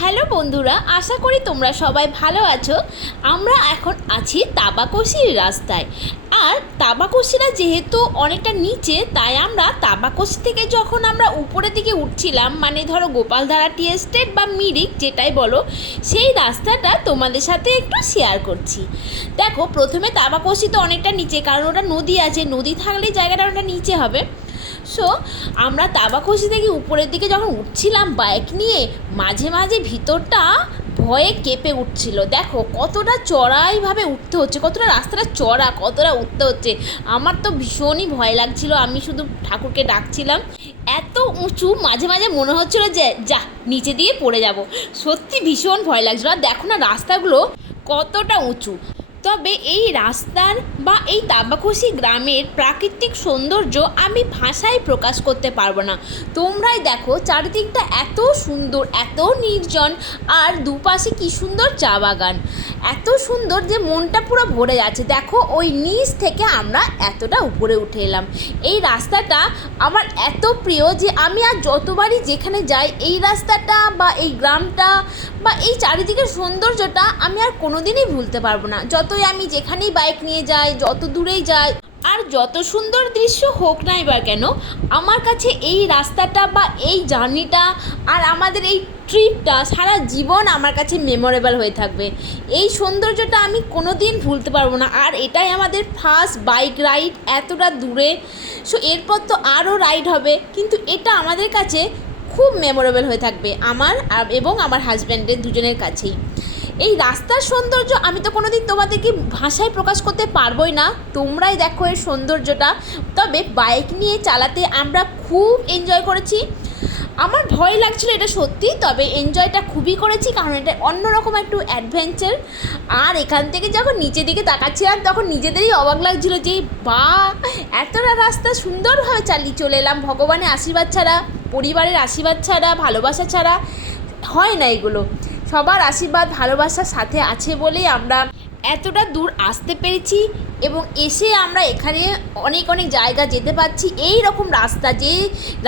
Hello বন্ধুরা, আশা করি তোমরা সবাই ভালো আছো। আমরা এখন আছি তাবাকশির রাস্তায়। আর তাবাকশিরা যেহেতু অনেকটা নিচে, তাই আমরা তাবাকশি থেকে যখন আমরা উপরের দিকে উঠছিলাম মানে ধরো গোপালধারা টি এস্টেট বা মিরিক যেটাই বলো, সেই রাস্তাটা তোমাদের সাথে একটু শেয়ার করছি। দেখো, প্রথমে তাবাকশি তো অনেকটা নিচে, কারণ ওটা নদী আছে, নদী থাকলেই জায়গাটা ওটা নিচে হবে। সো আমরা তাবাকশি থেকে উপরের দিকে যখন উঠছিলাম বাইক নিয়ে, মাঝে মাঝে ভিতরটা ভয়ে কেঁপে উঠছিল। দেখো, কতটা চড়াইভাবে উঠতে হচ্ছে, কতটা রাস্তাটা চড়া, কতটা উঠতে হচ্ছে। আমার তো ভীষণই ভয় লাগছিল, আমি শুধু ঠাকুরকে ডাকছিলাম। এত উঁচু, মাঝে মাঝে মনে হচ্ছিল যে, যা, নিচে দিয়ে পড়ে যাব। সত্যি ভীষণ ভয় লাগছিল। আর দেখো না, রাস্তাগুলো কতটা উঁচু। তবে এই রাস্তার বা এই তাবাকশি গ্রামের প্রাকৃতিক সৌন্দর্য আমি ভাষায় প্রকাশ করতে পারব না। তোমরাই দেখো চারিদিকটা এত সুন্দর, এত নির্জন, আর দুপাশে কি সুন্দর চা বাগান। এত সুন্দর যে মনটা পুরো ভরে যাচ্ছে। দেখো, ওই নিচ থেকে আমরা এতটা উপরে উঠে এলাম। এই রাস্তাটা আমার এত প্রিয় যে আমি আর যতবারই যেখানে যাই, এই রাস্তাটা বা এই গ্রামটা বা এই চারিদিকের সৌন্দর্যটা আমি আর কোনোদিনই ভুলতে পারব না। যতই আমি যেখানেই বাইক নিয়ে যাই, যত দূরেই যাই আর যত সুন্দর দৃশ্য হোক না এবার কেন, আমার কাছে এই রাস্তাটা বা এই জার্নিটা আর আমাদের এই ট্রিপটা সারা জীবন আমার কাছে মেমোরেবল হয়ে থাকবে। এই সৌন্দর্যটা আমি কোনো দিন ভুলতে পারব না। আর এটাই আমাদের ফার্স্ট বাইক রাইড এতটা দূরে। সো এরপর তো আরও রাইড হবে। কিন্তু এটা আমাদের কাছে খুব মেমোরেবল হয়ে থাকবে। আমার এবং আমার হাজব্যান্ডের দুজনের কাছেই। এই রাস্তার সৌন্দর্য আমি তো কোনোদিন তোমাদেরকে ভাষায় প্রকাশ করতে পারবোই না। তোমরাই দেখো এর সৌন্দর্যটা। তবে বাইক নিয়ে চালাতে আমরা খুব এনজয় করেছি। আমার ভয় লাগছিল এটা সত্যি, তবে এনজয়টা খুবই করেছি, কারণ এটা অন্যরকম একটু অ্যাডভেঞ্চার আর এখান থেকে যখন নিচের দিকে তাকাচ্ছিলাম, তখন নিজেদেরই অবাক লাগছিল যে, বা, এতটা রাস্তা সুন্দরভাবে চালিয়ে চলে এলাম ভগবানের আশীর্বাদ ছাড়া, পরিবারের আশীর্বাদ ছাড়া, ভালোবাসা ছাড়া। হয় না এগুলো। সবার আশীর্বাদ, ভালোবাসার সাথে আছে বলেই আমরা এতটা দূর আসতে পেরেছি এবং এসে আমরা এখানে অনেক অনেক জায়গা যেতে পারছি। এই রকম রাস্তা যে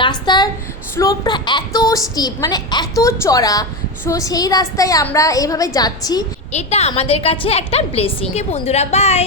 রাস্তার স্লোপটা এত স্টিপ মানে এত চড়া, সো সেই রাস্তায় আমরা এভাবে যাচ্ছি। এটা আমাদের কাছে একটা ব্লেসিং বন্ধুরা বাই